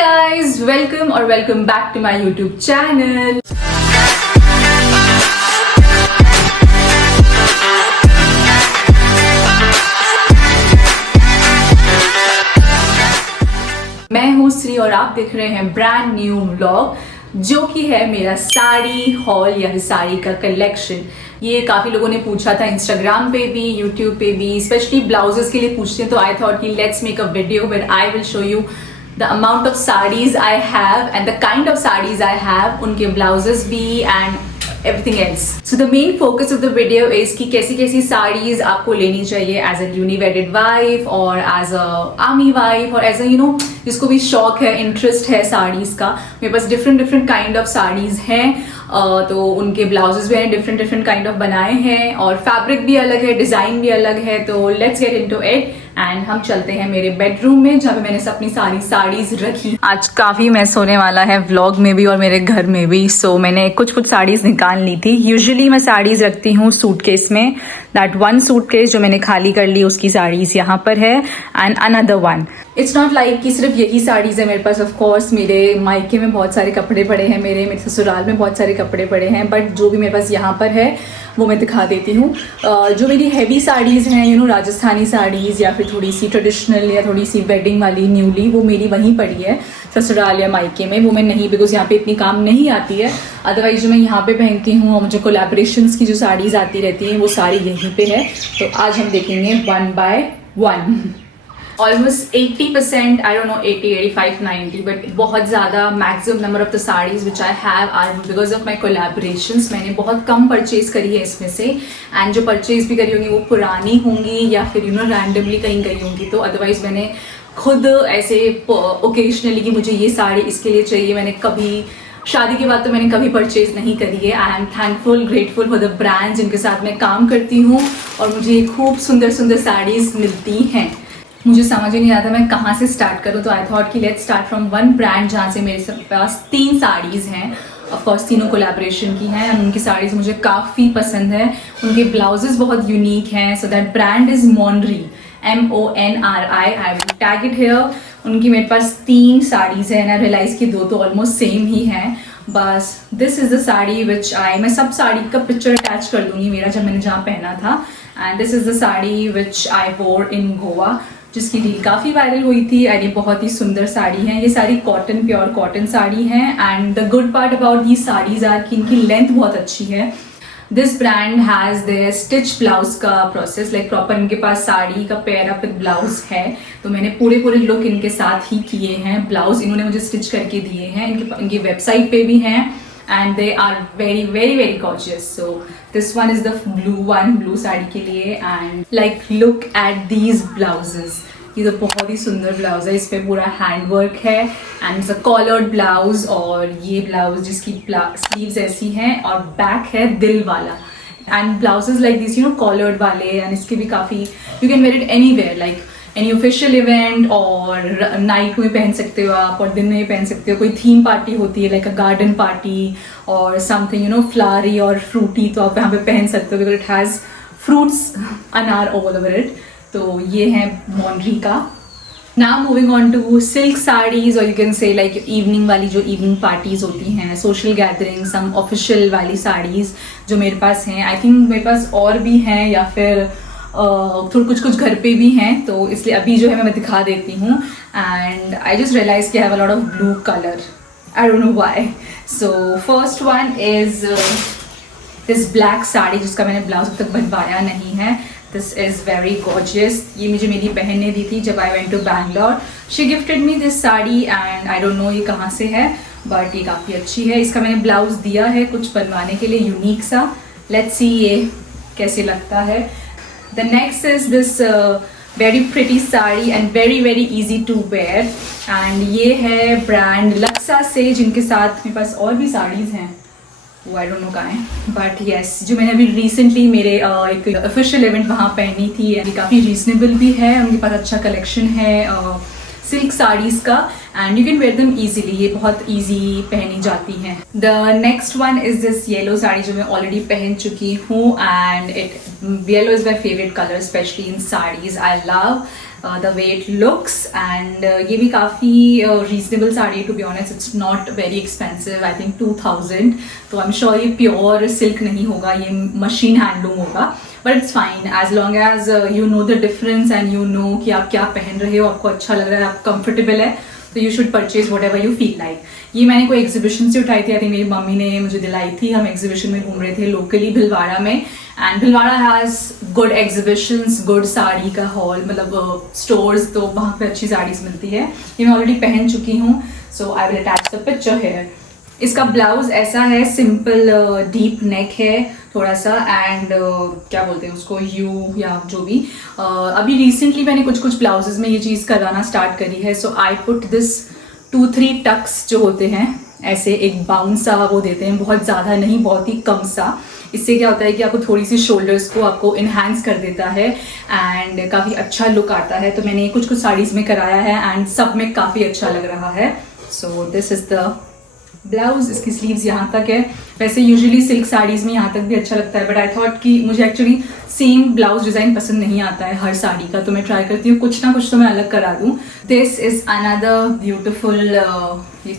guys, welcome or welcome back to my YouTube channel. मैं हूँ श्री और आप देख रहे हैं ब्रांड न्यू व्लॉग जो कि है मेरा साड़ी हॉल या साड़ी का कलेक्शन। ये काफ़ी लोगों ने पूछा था इंस्टाग्राम पे भी, यूट्यूब पे भी, स्पेशली ब्लाउजेस के लिए पूछते हैं, तो आई थॉट कि let's make a video where I will show you the amount of sarees I have and the kind of sarees I have, उनके blouses भी and everything else. So the main focus of the video is कि कैसी कैसी sarees आपको लेनी चाहिए as a newly wedded wife और as a army wife और as a जिसको भी शौक है, इंटरेस्ट है sarees का। मेरे पास different kind of sarees हैं, तो उनके ब्लाउजेस भी हैं, डिफरेंट काइंड ऑफ बनाए हैं और फैब्रिक भी अलग है, डिजाइन भी अलग है। तो let's get into it and हम चलते हैं मेरे बेडरूम में जहाँ पे मैंने अपनी सारी साड़ीज रखी। आज काफी मैस होने वाला है व्लॉग में भी और मेरे घर में भी, सो मैंने कुछ साड़ीज निकाल ली थी। यूजुअली मैं साड़ीज रखती हूँ सूटकेस में, दैट वन सूटकेस जो मैंने खाली कर ली उसकी साड़ीज यहाँ पर है and another one. It's not like कि सिर्फ यही साड़ीज है मेरे पास। ऑफ कोर्स मेरे मायके में बहुत सारे कपड़े पड़े हैं, मेरे ससुराल में बहुत सारे कपड़े पड़े हैं, बट जो भी मेरे पास यहाँ पर है वो मैं दिखा देती हूँ। जो मेरी हैवी साड़ीज़ हैं राजस्थानी साड़ीज़ या फिर थोड़ी सी ट्रेडिशनल या थोड़ी सी वेडिंग वाली न्यूली, वो मेरी वहीं पड़ी है ससुराल या मायके में। वो मैं नहीं, बिकॉज यहाँ पे इतनी काम नहीं आती है। अदरवाइज जो मैं यहाँ पे पहनती हूँ और मुझे कोलैबोरेशंस की जो साड़ीज़ आती रहती हैं वो सारी यहीं पे है। तो आज हम देखेंगे 1 by 1। Almost 80%, I don't know 80, 85, 90, but बहुत ज़्यादा maximum number of the saris which I have are because of my collaborations. मैंने बहुत कम परचेज करी है इसमें से, एंड जो परचेज भी करी होंगी वो पुरानी होंगी या फिर रैंडमली कहीं गई होंगी। तो अदरवाइज मैंने खुद ऐसे ओकेजनली कि मुझे ये साड़ी इसके लिए चाहिए, मैंने कभी शादी के बाद तो मैंने कभी परचेज नहीं करी है। I am thankful, grateful for the brands जिनके साथ मैं काम करती हूँ और मुझे ये खूब सुंदर सुंदर साड़ीज मिलती हैं। मुझे समझ ही नहीं आता मैं कहाँ से स्टार्ट करूँ, तो आई थॉट कि let's start from one brand जहाँ से मेरे पास 3 साड़ीज़ हैं। ऑफकोर्स तीनों कोलैबोरेशन की हैं और उनकी साड़ीज़ मुझे काफ़ी पसंद है। उनके ब्लाउजेस बहुत यूनिक हैं। So that brand is Monri, MONRI। I will tag it here. उनकी मेरे पास 3 साड़ीज़ हैं, एंड रियलाइज़ की 2 तो ऑलमोस्ट सेम ही हैं। बस दिस इज़ द साड़ी विच मैं सब साड़ी का पिक्चर अटैच कर दूँगी मेरा जब मैंने जहाँ पहना था। And this is the sari which I wore in Goa, जिसकी रील काफ़ी वायरल हुई थी। एंड ये बहुत ही सुंदर साड़ी है। ये सारी कॉटन, प्योर कॉटन साड़ी है। And the good part about the saris are कि इनकी लेंथ बहुत अच्छी है। This brand has their stitch blouse का प्रोसेस, लाइक प्रॉपर इनके पास साड़ी का पेयर अप विद ब्लाउज है। तो मैंने पूरे लुक इनके साथ ही किए हैं। ब्लाउज इन्होंने मुझे स्टिच करके दिए हैं, इनकी वेबसाइट पे भी हैं, and they are very gorgeous. So this one is the blue sari के लिए। and like look at these blouses, ये तो बहुत ही सुंदर ब्लाउज है। इस पे पूरा हैंड वर्क है and it's a collared blouse. और ये ब्लाउज जिसकी स्लीव्स ऐसी हैं और बैक है दिल वाला। And blouses like this collared वाले, एंड इसके भी काफ़ी you can wear it anywhere, like any official event और नाइट में पहन सकते हो आप और दिन में पहन सकते हो। कोई थीम पार्टी होती है लाइक अ गार्डन पार्टी और समथिंग फ्लावरी और फ्रूटी, तो आप यहाँ पे पहन सकते हो because it has fruits anar all over it. तो ये है मोनरी का। Now moving on to silk saris, और you can say like evening वाली, जो इवनिंग पार्टीज होती हैं, सोशल गैदरिंग, सम ऑफिशियल वाली साड़ीज जो मेरे पास हैं। आई थिंक मेरे पास और भी हैं या फिर थोड़ा कुछ घर पे भी हैं, तो इसलिए अभी जो है मैं दिखा देती हूँ। एंड आई जस्ट रियलाइज कि I have a lot of blue colour, I don't know why. So first one is this black sari जिसका मैंने ब्लाउज अब तक बनवाया नहीं है। This is very gorgeous. ये मुझे मेरी बहन ने दी थी जब I went to Bangalore. She gifted me this sari and I don't know ये कहाँ से है, बट ये काफ़ी अच्छी है। इसका मैंने ब्लाउज दिया है कुछ बनवाने के लिए यूनिक सा। लेट्स सी ये कैसे लगता है। The next is this very pretty sari and very easy to wear, and ये है ब्रांड लक्सा से, जिनके साथ मेरे पास और भी साड़ीज़ हैं, वो आई डोंट नो कहाँ है, बट येस जो मैंने अभी रिसेंटली मेरे एक ऑफिशियल इवेंट वहाँ पहनी थी। ये काफ़ी रीजनेबल भी है, उनके पास अच्छा कलेक्शन है सिल्क साड़ीज़ का, and you can wear them easily. ये बहुत इजी पहनी जाती हैं। The next one is this yellow sari जो मैं ऑलरेडी पहन चुकी हूँ, and yellow is my favourite colour specially in saris. I love the way it looks and ये भी काफ़ी reasonable sari, to be honest it's not very expensive, I think 2000, तो I am sure ये प्योर सिल्क नहीं होगा, ये मशीन हैंडलूम होगा, but it's fine as long as you know the difference and you know कि आप क्या पहन रहे हो, आपको अच्छा लग रहा है, आप कंफर्टेबल है, तो you should purchase what ever you feel like. ये मैंने कोई एग्जीबिशन से उठाई थी, आई थिंक मेरी मम्मी ने मुझे दिलाई थी, हम एग्जीबिशन में घूम रहे थे लोकली भिलवाड़ा में, and Bhilwara has good exhibitions, good sari का हॉल, मतलब स्टोर्स, तो वहाँ पे अच्छी साड़ीज मिलती है। ये मैं ऑलरेडी पहन चुकी हूँ, so I will attach the picture here. इसका ब्लाउज ऐसा है, सिंपल डीप नेक है थोड़ा सा, एंड क्या बोलते हैं उसको, यू या जो भी, अभी रिसेंटली मैंने कुछ कुछ ब्लाउजेज में ये चीज़ करवाना स्टार्ट करी है। सो आई पुट दिस 2-3 टक्स जो होते हैं, ऐसे एक बाउंस सा वो देते हैं, बहुत ज़्यादा नहीं, बहुत ही कम सा। इससे क्या होता है कि आपको थोड़ी सी शोल्डर्स को आपको इन्हांस कर देता है एंड काफ़ी अच्छा लुक आता है। तो मैंने कुछ कुछ साड़ीज़ में कराया है एंड सब में काफ़ी अच्छा लग रहा है। So this is the blouse. इसकी स्लीव्स यहाँ तक है, वैसे यूजुअली सिल्क साड़ीज़ में यहाँ तक भी अच्छा लगता है, बट आई थॉट कि मुझे एक्चुअली सेम ब्लाउज डिज़ाइन पसंद नहीं आता है हर साड़ी का, तो मैं ट्राई करती हूँ कुछ ना कुछ तो मैं अलग करा दूँ। This is another beautiful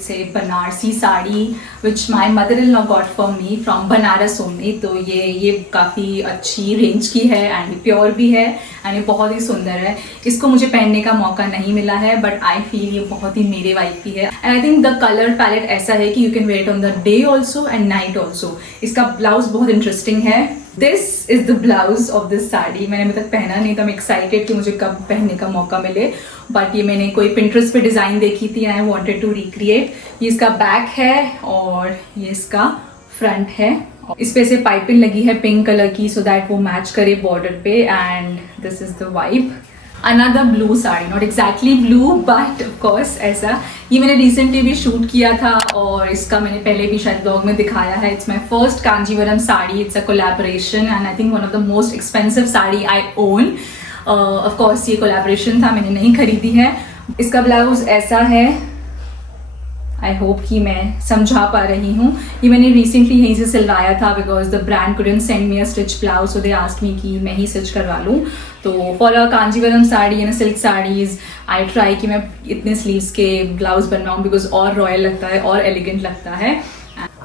say Banarasi sari which my mother in law got for me from Banaras only. तो ये काफ़ी अच्छी रेंज की है एंड प्योर भी है एंड ये बहुत ही सुंदर है। इसको मुझे पहनने का मौका नहीं मिला है, बट आई फील ये बहुत ही मेरे वाइफ की है and I think the colour palette ऐसा है कि you can wear it on the day also and night also. इसका ब्लाउज बहुत इंटरेस्टिंग है। This is the blouse of this sari. मैंने अभी तक पहना नहीं था, मैं एक्साइटेड कि मुझे कब पहनने का मौका मिले, बट ये मैंने कोई पिंटरेस्ट पे डिज़ाइन देखी थी and I wanted to recreate. ये इसका बैक है और ये इसका फ्रंट है। इस पे से पाइपिंग लगी है पिंक कलर की सो दैट वो मैच करे बॉर्डर पे, and this is the vibe. Another blue sari, not exactly blue but of course ऐसा। ये मैंने रिसेंटली भी शूट किया था और इसका मैंने पहले भी शायद ब्लॉग में दिखाया है। It's my first Kanjeevaram sari, it's a collaboration and I think one of the most expensive sari I own. Of course ये कोलैबोरेशन था, मैंने नहीं खरीदी है। इसका ब्लाउज ऐसा है, आई होप कि मैं समझा पा रही हूँ। ये मैंने रिसेंटली यहीं से सिलवाया था because the brand couldn't send me a stitch blouse, so they asked me कि मैं ही स्टिच करवा लूँ। तो फॉर अ कांजीवरम साड़ी या सिल्क साड़ीज आई ट्राई कि मैं इतने स्लीव्स के ब्लाउज बनवाऊँ बिकॉज और रॉयल लगता है और एलिगेंट लगता है।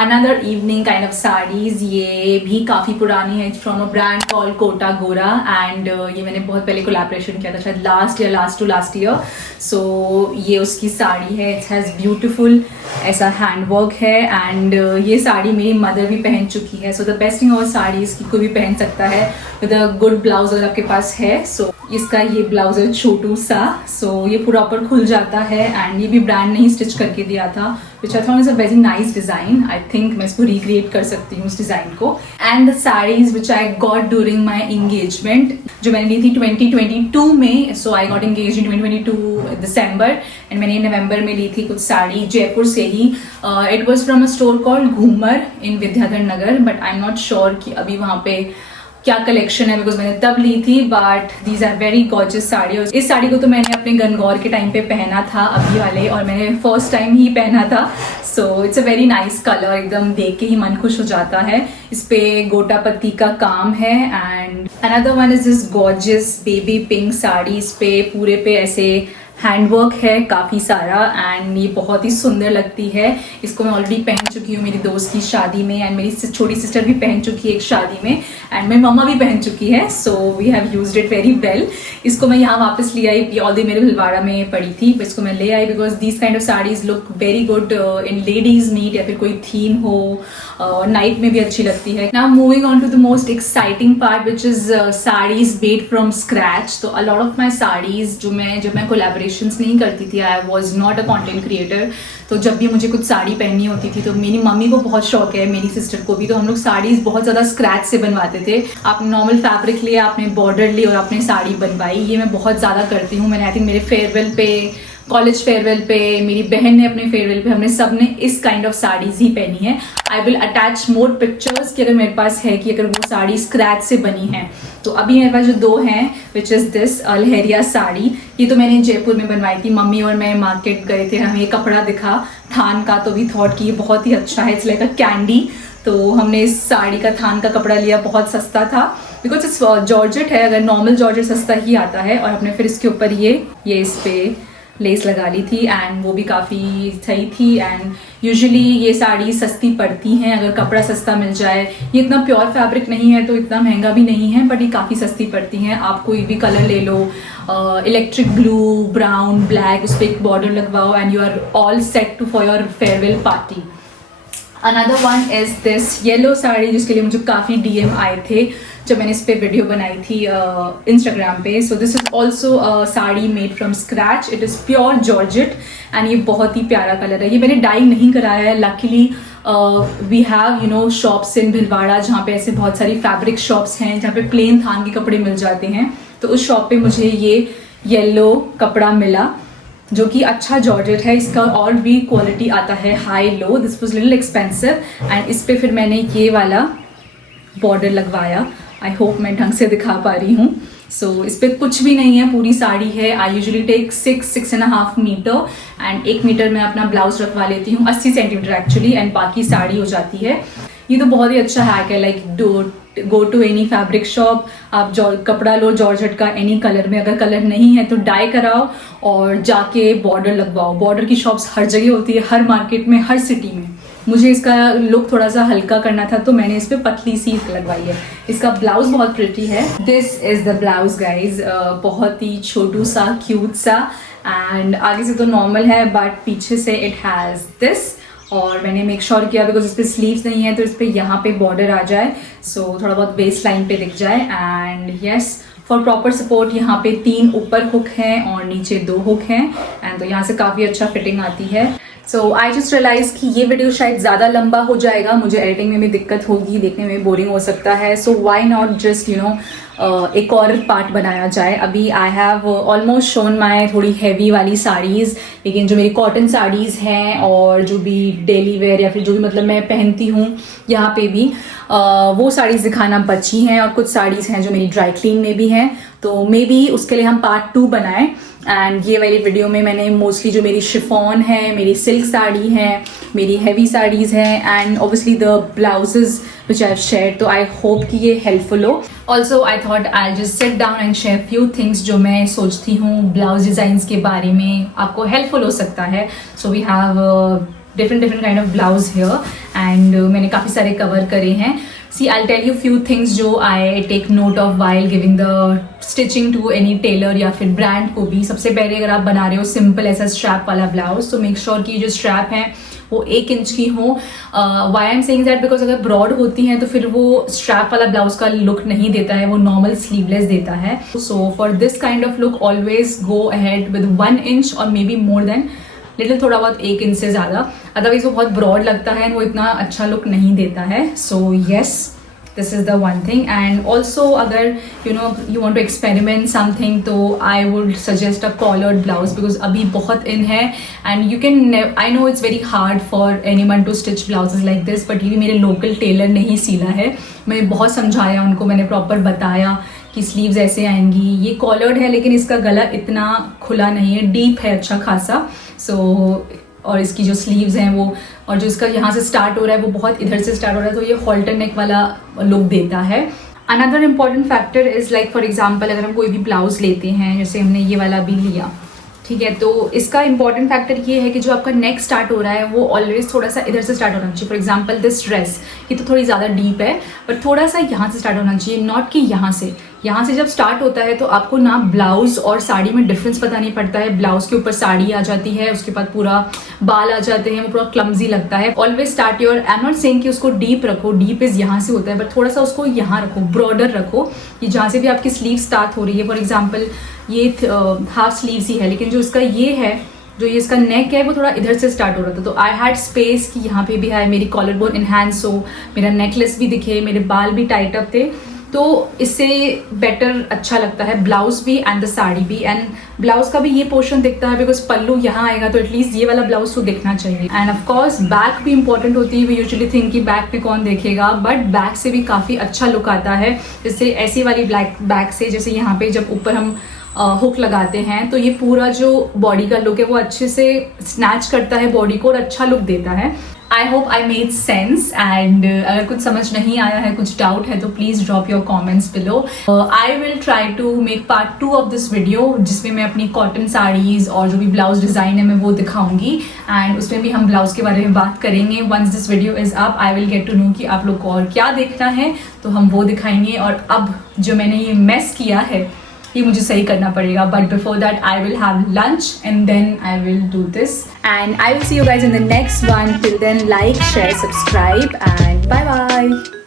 Another evening kind of saris, ये भी काफ़ी पुरानी है, from a brand call Kota Gora and ये मैंने बहुत पहले कोलैबोरेशन किया था, शायद लास्ट ईयर। सो ये उसकी साड़ी है। इट हैज़ ब्यूटिफुल ऐसा हैंडवर्क है एंड ये साड़ी मेरी मदर भी पहन चुकी है। सो द बेस्ट थिंग और साड़ीज़ की कोई भी पहन सकता है विद अ गुड ब्लाउज अगर आपके पास है। सो इसका ये ब्लाउज है छोटू सा, सो ये प्रॉपर खुल जाता है एंड ये भी ब्रांड ने ही स्टिच करके दिया था, which I thought is a very nice design. I think मैं इसको रिक्रिएट कर सकती हूँ इस डिज़ाइन को। And the saris which I got during my engagement, जो मैंने ली थी 2022 में। So I got engage in 2022 December and मैंने नवंबर में ली थी कुछ साड़ी जयपुर से ही। It was from a store called Ghoomar in Vidyadhar Nagar, but I am not sure कि अभी वहाँ पे क्या कलेक्शन है बिकॉज मैंने तब ली थी, but these are very gorgeous sari. और इस साड़ी को तो मैंने अपने गनगौर के टाइम पे पहना था अभी वाले, और मैंने फर्स्ट टाइम ही पहना था। So it's a very nice colour, एकदम देख के ही मन खुश हो जाता है। इस पे गोटा पत्ती का काम है and another one is this gorgeous baby pink sari. इस पे पूरे पे ऐसे हैंडवर्क है काफ़ी सारा एंड ये बहुत ही सुंदर लगती है। इसको मैं ऑलरेडी पहन चुकी हूँ मेरी दोस्त की शादी में एंड मेरी छोटी सिस्टर भी पहन चुकी है एक शादी में एंड मेरी मम्मा भी पहन चुकी है। So we have used it very well. इसको मैं यहाँ वापस ले आई, ये ऑलरेडी मेरे भिलवाड़ा में पड़ी थी, इसको मैं ले आई because these kind of saris look very good in ladies meet या फिर कोई थीम हो, और नाइट में भी अच्छी लगती है। Now moving on to the most exciting part which is saris made from scratch. तो a lot of my saris जब मैं कोलैबोरेशंस नहीं करती थी, I was not a content creator, तो जब भी मुझे कुछ साड़ी पहननी होती थी तो मेरी मम्मी को बहुत शौक है, मेरी सिस्टर को भी, तो हम लोग साड़ीज बहुत ज़्यादा स्क्रैच से बनवाते थे। आपने नॉर्मल फैब्रिक लिया, आपने बॉर्डर ली और आपने साड़ी बनवाई। ये मैं बहुत ज़्यादा करती हूँ। मैंने आई थिंक मेरे फेयरवेल पे, कॉलेज फेयरवेल पे, मेरी बहन ने अपने फेयरवेल पे, हमने सब ने इस काइंड ऑफ साड़ीज ही पहनी है। आई विल अटैच मोर पिक्चर्स कि अगर मेरे पास है कि अगर वो साड़ी स्क्रैच से बनी है। तो अभी मेरे पास जो दो हैं विच इज़ दिस लहरिया साड़ी, ये तो मैंने जयपुर में बनवाई थी। मम्मी और मैं मार्केट गए थे, हमें ये कपड़ा दिखा थान का, तो भी थॉट कि ये बहुत ही अच्छा है, इट्स लाइक अ कैंडी। तो हमने इस साड़ी का थान का कपड़ा लिया, बहुत सस्ता था बिकॉज इट्स जॉर्जेट है, अगर नॉर्मल जॉर्जेट सस्ता ही आता है। और हमने फिर इसके ऊपर ये इस पे लेस लगा ली थी एंड वो भी काफ़ी सही थी। एंड यूजुअली ये साड़ी सस्ती पड़ती हैं अगर कपड़ा सस्ता मिल जाए। ये इतना प्योर फैब्रिक नहीं है तो इतना महंगा भी नहीं है, बट ये काफ़ी सस्ती पड़ती हैं। आप कोई भी कलर ले लो, इलेक्ट्रिक ब्लू, ब्राउन, ब्लैक, उस पर एक बॉर्डर लगवाओ and you are all set to for your farewell party. Another one is this yellow sari, जिसके लिए मुझे काफ़ी DM आए थे जब मैंने इस पे वीडियो बनाई थी इंस्टाग्राम पे। So this is also sari made from scratch. It is pure georgette and ये बहुत ही प्यारा कलर है। ये मैंने डाई नहीं कराया है। Luckily we have you know shops in Bhilwara जहाँ पे ऐसे बहुत सारी फैब्रिक शॉप्स हैं जहाँ पे प्लेन थान के कपड़े मिल जाते हैं। तो उस शॉप पे मुझे ये येलो कपड़ा मिला जो कि अच्छा जॉर्जेट है। इसका और भी क्वालिटी आता है high low. This was little expensive and इस पे फिर मैंने ये वाला बॉर्डर लगवाया। आई होप मैं ढंग से दिखा पा रही हूँ। सो इस पे कुछ भी नहीं है, पूरी साड़ी है। I usually take 6.5 metre and 1 metre में अपना ब्लाउज रखवा लेती हूँ, 80 सेंटीमीटर एक्चुअली, एंड बाकी साड़ी हो जाती है। ये तो बहुत ही अच्छा हैक है। Like go to any fabric shop, आप कपड़ा लो जॉर्जेट का एनी कलर में, अगर कलर नहीं है तो डाई कराओ और जाके बॉर्डर लगवाओ। बॉर्डर की शॉप्स हर जगह होती है, हर मार्केट में, हर सिटी में। मुझे इसका लुक थोड़ा सा हल्का करना था तो मैंने इस पे पतली सी लगवाई है। इसका ब्लाउज बहुत प्रिटी है। This is the blouse guys, बहुत ही छोटू सा, क्यूट सा, एंड आगे से तो नॉर्मल है बट पीछे से इट हैज़ दिस। और मैंने मेक श्योर किया बिकॉज इस पर स्लीव्स नहीं है तो इस पर यहाँ पे बॉर्डर आ जाए, सो थोड़ा बहुत वेस्ट लाइन पे दिख जाए। And yes, for proper support यहाँ पे 3 ऊपर हुक हैं और नीचे 2 हुक हैं, एंड तो यहाँ से काफ़ी अच्छा फिटिंग आती है। सो आई जस्ट रियलाइज कि ये वीडियो शायद ज़्यादा लंबा हो जाएगा, मुझे एडिटिंग में भी दिक्कत होगी, देखने में बोरिंग हो सकता है। So why not just you know एक और पार्ट बनाया जाए। अभी I have almost shown my थोड़ी हैवी वाली साड़ीज़, लेकिन जो मेरी कॉटन साड़ीज़ हैं और जो भी डेली वेयर या फिर जो भी मतलब मैं पहनती हूँ यहाँ पे भी वो साड़ीज़ दिखाना बची हैं, और कुछ साड़ीज़ हैं जो मेरी ड्राई क्लीन में भी हैं। तो मे बी उसके लिए हम पार्ट 2 बनाएं। एंड ये वाली वीडियो में मैंने मोस्टली जो मेरी शिफॉन है, मेरी सिल्क साड़ी है, मेरी हैवी साड़ीज़ हैं, and obviously the blouses which I have share. तो आई होप कि ये हेल्पफुल हो। Also I thought I just sit down and share few things जो मैं सोचती हूँ ब्लाउज डिज़ाइंस के बारे में, आपको हेल्पफुल हो सकता है। So we have different kind of blouse here and मैंने काफ़ी सारे कवर करे हैं। See, I'll tell you few things जो I take note of while giving the stitching to any tailor या फिर ब्रांड को भी। सबसे पहले अगर आप बना रहे हो सिंपल ऐसा स्ट्रैप वाला ब्लाउज, तो मेक श्योर कि जो स्ट्रैप है वो 1 इंच की हो। Why I am saying that because अगर ब्रॉड होती हैं तो फिर वो स्ट्रैप वाला ब्लाउज का लुक नहीं देता है, वो नॉर्मल स्लीवलेस देता है। So for this kind of look always go ahead with 1 inch और maybe more than little, थोड़ा बहुत 1 इंच से ज़्यादा, अदरवाइज वो बहुत ब्रॉड लगता है एंड वो इतना अच्छा लुक नहीं देता है। So yes, this is the one thing. And also अगर you want to experiment something तो I would suggest a collared blouse, because अभी बहुत इन है and you can, I know it's very hard for anyone to stitch blouses like this, but ये मेरे local Taylor ने ही सिला है। मैं बहुत समझाया उनको, मैंने प्रॉपर बताया कि स्लीव्स ऐसे आएंगी। ये कॉलर्ड है लेकिन इसका गला इतना खुला नहीं है, डीप है अच्छा खासा। सो और इसकी जो स्लीव्स हैं वो, और जो इसका यहाँ से स्टार्ट हो रहा है वो बहुत इधर से स्टार्ट हो रहा है, तो ये हॉल्टर नेक वाला लुक देता है। Another important factor is like for example अगर हम कोई भी ब्लाउज लेते हैं, जैसे हमने ये वाला भी लिया, ठीक है, तो इसका इंपॉर्टेंट फैक्टर ये है कि जो आपका नेक स्टार्ट हो रहा है वो ऑलवेज थोड़ा सा इधर से स्टार्ट होना चाहिए। फॉर एग्जांपल दिस ड्रेस, ये तो थोड़ी ज़्यादा डीप है, बट थोड़ा सा यहाँ से स्टार्ट होना चाहिए, नॉट कि यहाँ से जब स्टार्ट होता है तो आपको ना ब्लाउज और साड़ी में डिफरेंस पता नहीं पड़ता है। ब्लाउज के ऊपर साड़ी आ जाती है, उसके बाद पूरा बाल आ जाते हैं, वो पूरा क्लमजी लगता है। Always start your, I am not saying कि उसको डीप रखो, डीप इज यहाँ से होता है, बट थोड़ा सा उसको यहाँ रखो, ब्रॉडर रखो, कि जहाँ से भी आपकी स्लीव स्टार्ट हो रही है। फॉर एग्जाम्पल ये हाफ स्लीव्स ही है, लेकिन जो इसका ये है, जो ये इसका नेक है वो थोड़ा इधर से स्टार्ट हो रहा था, तो आई हैड स्पेस कि यहाँ पे भी है, मेरी कॉलर बोन इनहैंस हो, मेरा नेकलेस भी दिखे, मेरे बाल भी टाइट अप थे, तो इससे बेटर अच्छा लगता है ब्लाउज भी एंड द साड़ी भी। एंड ब्लाउज का भी ये पोर्शन दिखता है बिकॉज पल्लू यहाँ आएगा, तो एटलीस्ट ये वाला ब्लाउज तो दिखना चाहिए। एंड ऑफ कोर्स बैक भी इंपॉर्टेंट होती है। वी यूजुअली थिंक कि बैक पे कौन देखेगा, बट बैक से भी काफ़ी अच्छा लुक आता है। जैसे ऐसी वाली ब्लैक बैक से, जैसे यहाँ पे जब ऊपर हम हुक लगाते हैं तो ये पूरा जो बॉडी का लुक है वो अच्छे से स्नैच करता है बॉडी को और अच्छा लुक देता है। I hope I made sense and अगर कुछ समझ नहीं आया है, कुछ डाउट है तो please drop your comments below. I will try to make part 2 of this video जिसमें मैं अपनी कॉटन साड़ीज और जो भी ब्लाउज डिजाइन है मैं वो दिखाऊंगी एंड उसमें भी हम ब्लाउज के बारे में बात करेंगे. Once this video is up I will get to know कि आप लोग को और क्या देखना है तो हम वो दिखाएंगे. और अब जो मैंने ये मेस किया है ये मुझे सही करना पड़ेगा. But before that I will have lunch and then I will do this and I will see you guys in the next one. Till then like, share, subscribe and bye bye.